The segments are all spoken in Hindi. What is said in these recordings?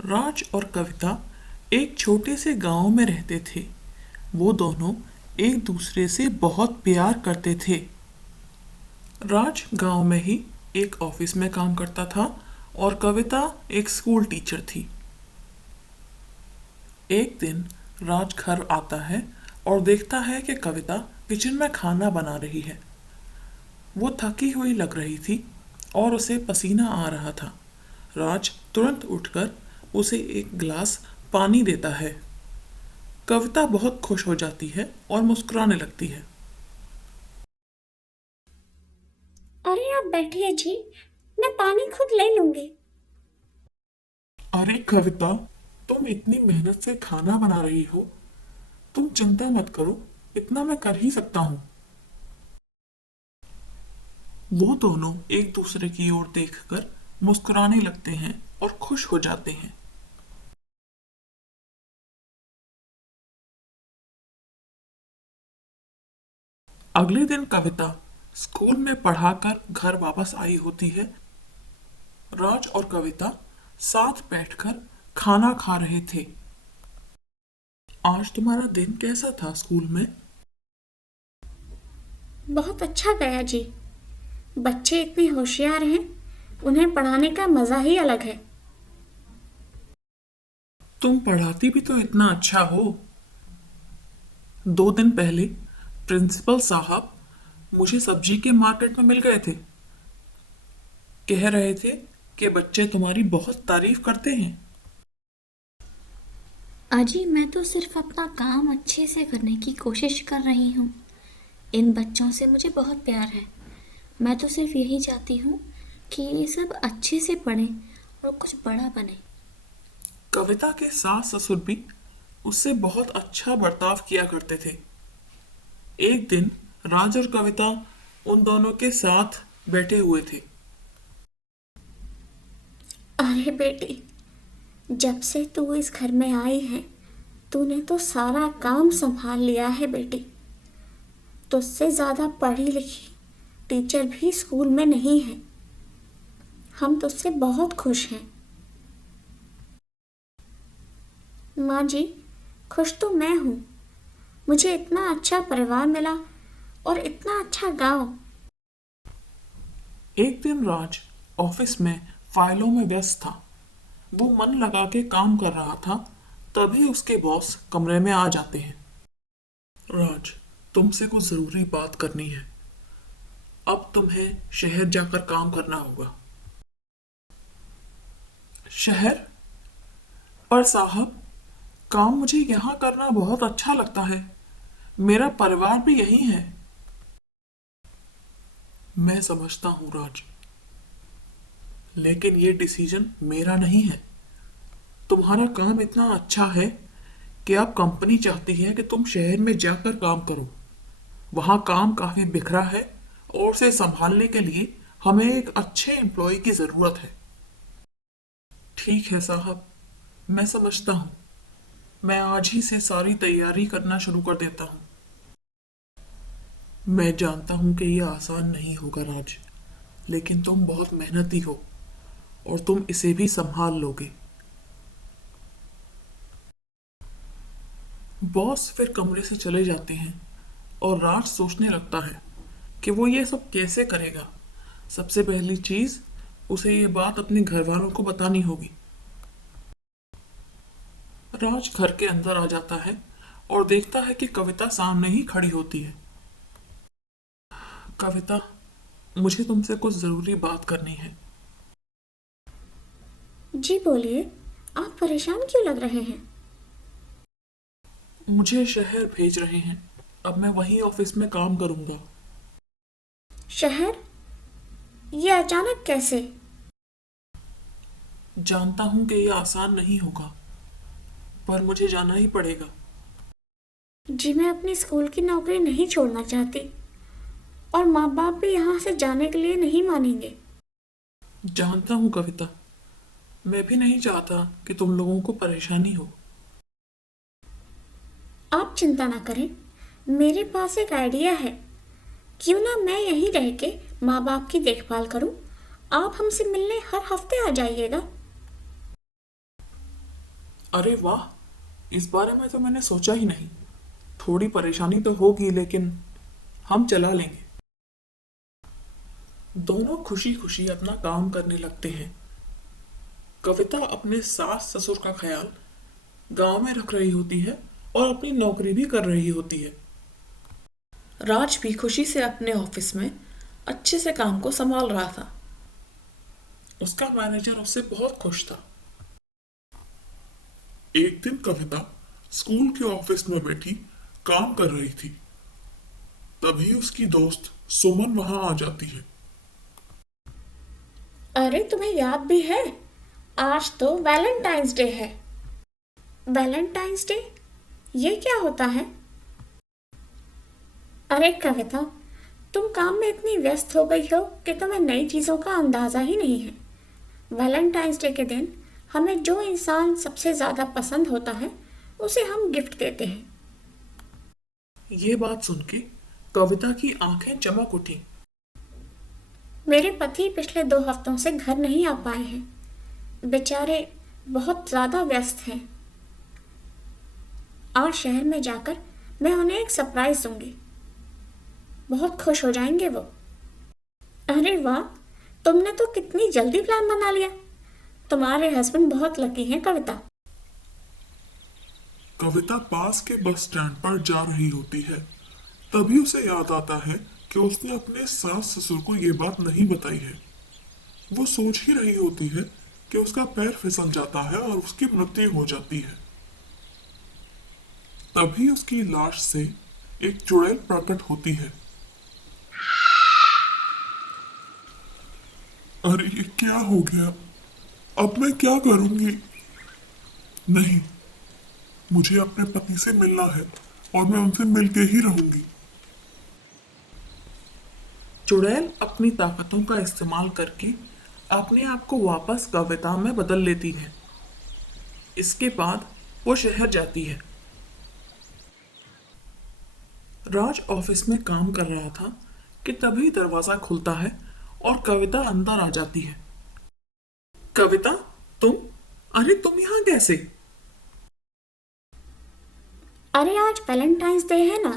राज और कविता एक छोटे से गांव में रहते थे। वो दोनों एक दूसरे से बहुत प्यार करते थे। राज गांव में ही एक ऑफिस में काम करता था और कविता एक स्कूल टीचर थी। एक दिन राज घर आता है और देखता है कि कविता किचन में खाना बना रही है। वो थकी हुई लग रही थी और उसे पसीना आ रहा था। राज तुरंत उठकर उसे एक गिलास पानी देता है। कविता बहुत खुश हो जाती है और मुस्कुराने लगती है। अरे आप बैठिए जी, मैं पानी खुद ले लूंगी। अरे कविता, तुम इतनी मेहनत से खाना बना रही हो, तुम चिंता मत करो, इतना मैं कर ही सकता हूँ। वो दोनों एक दूसरे की ओर देखकर मुस्कुराने लगते हैं और खुश हो जाते हैं। अगले दिन कविता स्कूल में पढ़ाकर घर वापस आई होती है। राज और कविता साथ बैठकर खाना खा रहे थे। आज तुम्हारा दिन कैसा था स्कूल में? बहुत अच्छा गया जी। बच्चे इतने होशियार हैं, उन्हें पढ़ाने का मज़ा ही अलग है। तुम पढ़ाती भी तो इतना अच्छा हो। 2 दिन पहले प्रिंसिपल साहब मुझे सब्जी के मार्केट में मिल गए थे। कह रहे थे कि बच्चे तुम्हारी बहुत तारीफ करते हैं। अजी मैं तो सिर्फ अपना काम अच्छे से करने की कोशिश कर रही हूँ। इन बच्चों से मुझे बहुत प्यार है। मैं तो सिर्फ यही चाहती हूँ कि ये सब अच्छे से पढ़ें और कुछ बड़ा बने। कविता के सास ससुर भी उससे बहुत अच्छा बर्ताव किया करते थे। एक दिन राज और कविता उन दोनों के साथ बैठे हुए थे। अरे बेटी, जब से तू इस घर में आई है, तूने तो सारा काम संभाल लिया है बेटी। तुझसे ज़्यादा पढ़ी लिखी टीचर भी स्कूल में नहीं है। हम तुझसे बहुत खुश हैं। माँ जी, खुश तो मैं हूँ। मुझे इतना अच्छा परिवार मिला और इतना अच्छा गांव। एक दिन राज ऑफिस में फाइलों में व्यस्त था। वो मन लगा के काम कर रहा था, तभी उसके बॉस कमरे में आ जाते हैं। राज, तुमसे कुछ जरूरी बात करनी है। अब तुम्हें शहर जाकर काम करना होगा। शहर? पर साहब, काम मुझे यहाँ करना बहुत अच्छा लगता है। मेरा परिवार भी यहीं है। मैं समझता हूँ राज, लेकिन ये डिसीजन मेरा नहीं है। तुम्हारा काम इतना अच्छा है कि अब कंपनी चाहती है कि तुम शहर में जाकर काम करो। वहाँ काम काफी बिखरा है और उसे संभालने के लिए हमें एक अच्छे एम्प्लॉय की जरूरत है। ठीक है साहब, मैं समझता हूँ। मैं आज ही से सारी तैयारी करना शुरू कर देता हूँ। मैं जानता हूँ कि यह आसान नहीं होगा राज, लेकिन तुम बहुत मेहनती हो और तुम इसे भी संभाल लोगे। बॉस फिर कमरे से चले जाते हैं और राज सोचने लगता है कि वो ये सब कैसे करेगा। सबसे पहली चीज, उसे ये बात अपने घर वालों को बतानी होगी। राज घर के अंदर आ जाता है और देखता है कि कविता सामने ही खड़ी होती है। कविता, मुझे तुमसे कुछ जरूरी बात करनी है। जी बोलिए, आप परेशान क्यों लग रहे हैं? मुझे शहर भेज रहे हैं। अब मैं वहीं ऑफिस में काम करूंगा। शहर? ये अचानक कैसे? जानता हूं कि यह आसान नहीं होगा, पर मुझे जाना ही पड़ेगा। जी मैं अपनी स्कूल की नौकरी नहीं छोड़ना चाहती और माँ बाप भी यहाँ से जाने के लिए नहीं मानेंगे। जानता हूं कविता, मैं भी नहीं चाहता कि तुम लोगों को परेशानी हो। आप चिंता ना करें, मेरे पास एक आइडिया है। क्यों ना मैं यहीं रह के माँ बाप की देखभाल करूं। आप हमसे मिलने हर हफ्ते आ जाइएगा। अरे वाह, इस बारे में तो मैंने सोचा ही नहीं। थोड़ी परेशानी तो होगी, लेकिन हम चला लेंगे। दोनों खुशी खुशी अपना काम करने लगते हैं। कविता अपने सास ससुर का ख्याल गांव में रख रही होती है और अपनी नौकरी भी कर रही होती है। राज भी खुशी से अपने ऑफिस में अच्छे से काम को संभाल रहा था। उसका मैनेजर उससे बहुत खुश था। एक दिन कविता स्कूल के ऑफिस में बैठी काम कर रही थी। तभी उसकी दोस्त सुमन वहां आ जाती है। अरे तुम्हें याद भी है, आज तो वैलेंटाइंस डे है। Valentine's day? ये क्या होता है? अरे कविता, तुम काम में इतनी व्यस्त हो गई हो कि तुम्हें नई चीज़ों का अंदाज़ा ही नहीं है। वैलेंटाइंस डे के दिन हमें जो इंसान सबसे ज़्यादा पसंद होता है उसे हम गिफ्ट देते हैं। ये बात सुन के कविता की आंखें चमक उठी। मेरे पति पिछले 2 हफ्तों से घर नहीं आ पाए हैं। बेचारे बहुत ज़्यादा व्यस्त हैं। आज शहर में जाकर मैं उन्हें एक सरप्राइज दूंगी। बहुत खुश हो जाएंगे वो। अरे वाह, तुमने तो कितनी जल्दी प्लान बना लिया। तुम्हारे हस्बैंड बहुत लकी हैं कविता। कविता पास के बस स्टैंड पर जा रही होती है। तभी उसे याद आता है कि उसने अपने सास ससुर को ये बात नहीं बताई है। वो सोच ही रही होती है कि उसका पैर फिसल जाता है और उसकी मृत्यु हो जाती है। तभी उसकी लाश से एक चुड़ैल प्रकट होती है। अरे ये क्या हो गया? अब मैं क्या करूंगी? नहीं, मुझे अपने पति से मिलना है और मैं उनसे मिलके ही रहूंगी। चुड़ैल अपनी ताकतों का इस्तेमाल करके अपने आप को वापस कविता में बदल लेती है। इसके बाद वो शहर जाती है। राज ऑफिस में काम कर रहा था कि तभी दरवाजा खुलता है और कविता अंदर आ जाती है। कविता, तुम? अरे तुम यहाँ कैसे? अरे आज वैलेंटाइंस डे है ना,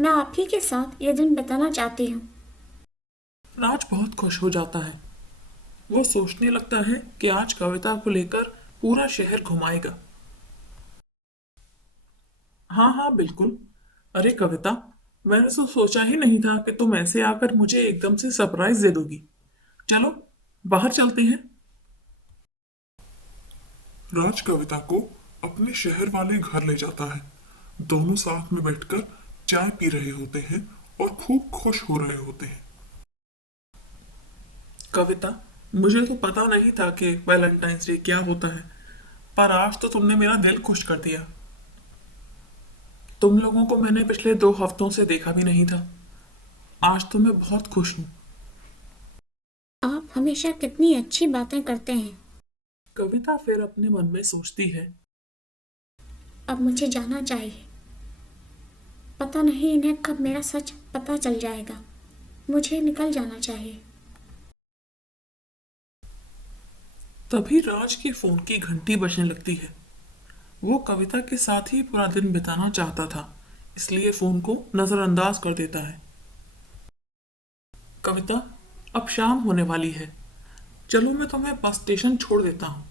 मैं आप ही के साथ ये दिन बिताना चाहती हूँ। राज बहुत खुश हो जाता है। वो सोचने लगता है कि आज कविता को लेकर पूरा शहर घुमाएगा। हाँ हाँ बिल्कुल। अरे कविता, मैंने तो सोचा ही नहीं था कि तुम ऐसे आकर मुझे एकदम से सरप्राइज दे दोगी। चलो बाहर चलते हैं। राज कविता को अपने शहर वाले घर ले जाता है। दोनों साथ में बैठकर चाय पी रहे होते हैं और खूब खुश हो रहे होते हैं। कविता, मुझे तो पता नहीं था कि वैलेंटाइंस डे क्या होता है, पर आज तो तुमने मेरा दिल खुश कर दिया। तुम लोगों को मैंने पिछले 2 हफ्तों से देखा भी नहीं था। आज तो मैं बहुत खुश हूँ। आप हमेशा कितनी अच्छी बातें करते हैं। कविता फिर अपने मन में सोचती है, अब मुझे जाना चाहिए। पता नहीं इन्हें कब मेरा सच पता चल जाएगा। मुझे निकल जाना चाहिए। तभी राज के फोन की घंटी बजने लगती है। वो कविता के साथ ही पूरा दिन बिताना चाहता था, इसलिए फोन को नजरअंदाज कर देता है। कविता, अब शाम होने वाली है। चलो मैं तुम्हें बस स्टेशन छोड़ देता हूँ।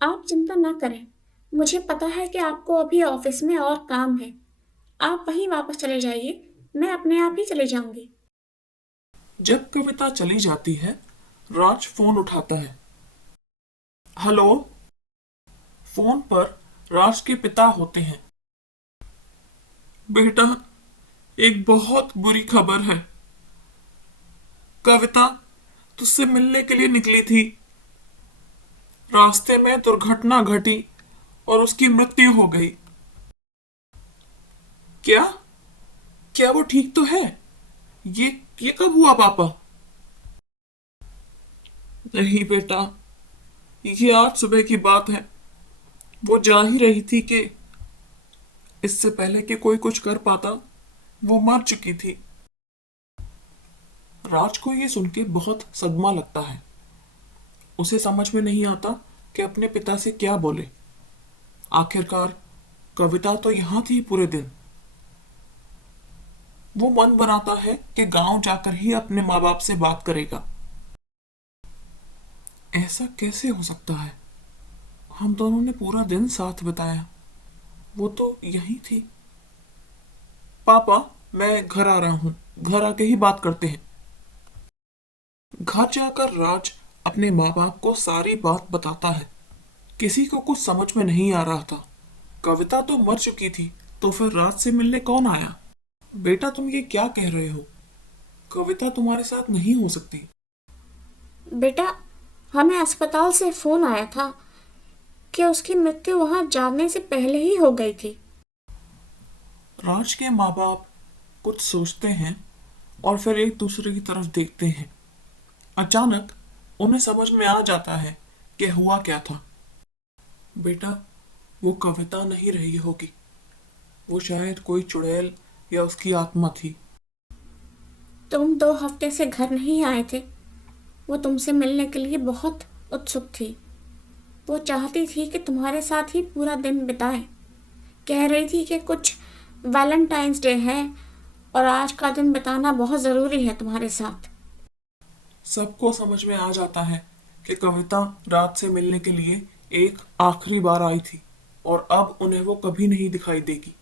आप चिंता ना करें। मुझे पता है कि आपको अभी ऑफिस में और काम है। आप वहीं वापस चले जाइए, मैं अपने आप ही चले जाऊंगी। जब कविता चली जाती है, राज फोन उठाता है। हेलो। फोन पर राज के पिता होते हैं। बेटा, एक बहुत बुरी खबर है। कविता तुझसे मिलने के लिए निकली थी। रास्ते में दुर्घटना घटी और उसकी मृत्यु हो गई। क्या? क्या वो ठीक तो है? ये कब हुआ पापा? नहीं बेटा, ये आज सुबह की बात है। वो जा ही रही थी कि इससे पहले कि कोई कुछ कर पाता, वो मर चुकी थी। राज को ये सुन के बहुत सदमा लगता है। उसे समझ में नहीं आता कि अपने पिता से क्या बोले। आखिरकार कविता तो यहाँ थी पूरे दिन। वो मन बनाता है कि गांव जाकर ही अपने माँ बाप से बात करेगा। ऐसा कैसे हो सकता है? हम दोनों ने पूरा दिन साथ बिताया, वो तो यही थी। पापा, मैं घर आ रहा हूँ, घर आके ही बात करते हैं। घर जाकर राज अपने माँ बाप को सारी बात बताता है। किसी को कुछ समझ में नहीं आ रहा था। कविता तो मर चुकी थी, तो फिर राज से मिलने कौन आया? बेटा, तुम ये क्या कह रहे हो? कविता तुम्हारे साथ नहीं हो सकती। बेटा, हमें अस्पताल से फोन आया था कि उसकी मृत्यु वहां जाने से पहले ही हो गई थी। राज के माँ बाप कुछ सोचते हैं और फिर एक दूसरे की तरफ देखते हैं। अचानक उन्हें समझ में आ जाता है कि हुआ क्या था। बेटा, वो कविता नहीं रही होगी। वो शायद कोई चुड़ैल या उसकी आत्मा थी। तुम 2 हफ्ते से घर नहीं आए थे। वो तुमसे मिलने के लिए बहुत उत्सुक थी। वो चाहती थी कि तुम्हारे साथ ही पूरा दिन बिताए। कह रही थी कि कुछ वैलेंटाइंस डे है और आज का दिन बिताना बहुत ज़रूरी है तुम्हारे साथ। सबको समझ में आ जाता है कि कविता राज से मिलने के लिए एक आखिरी बार आई थी और अब उन्हें वो कभी नहीं दिखाई देगी।